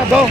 একদম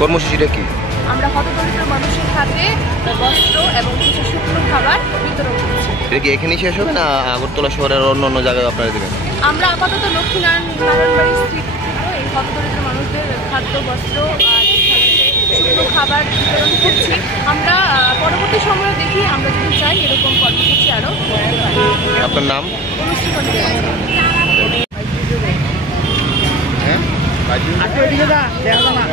কর্মসূচিটা কি? আমরা হতদরিদ্র মানুষের হাতে বস্ত্র এবং কিছু শুকনো খাবার বিতরণ করছি। এটা কি এখানেই শেষ হবে না আগরতলা শহরের অন্য অন্য জায়গায় আপনারা দেবেন? আমরা আপাতত লক্ষ্মীনারায়ণবাড়ি স্থিত এই হতদরিদ্র মানুষদের খাদ্য বস্ত্র আর শুকনো খাবার বিতরণ করছি। আমরা পরবর্তী সময়ে দেখি আমরা যদি চাই এরকম কর্মসূচি আরও। আপনার নাম? আচ্ছা, এদিকে যা, দেখা না।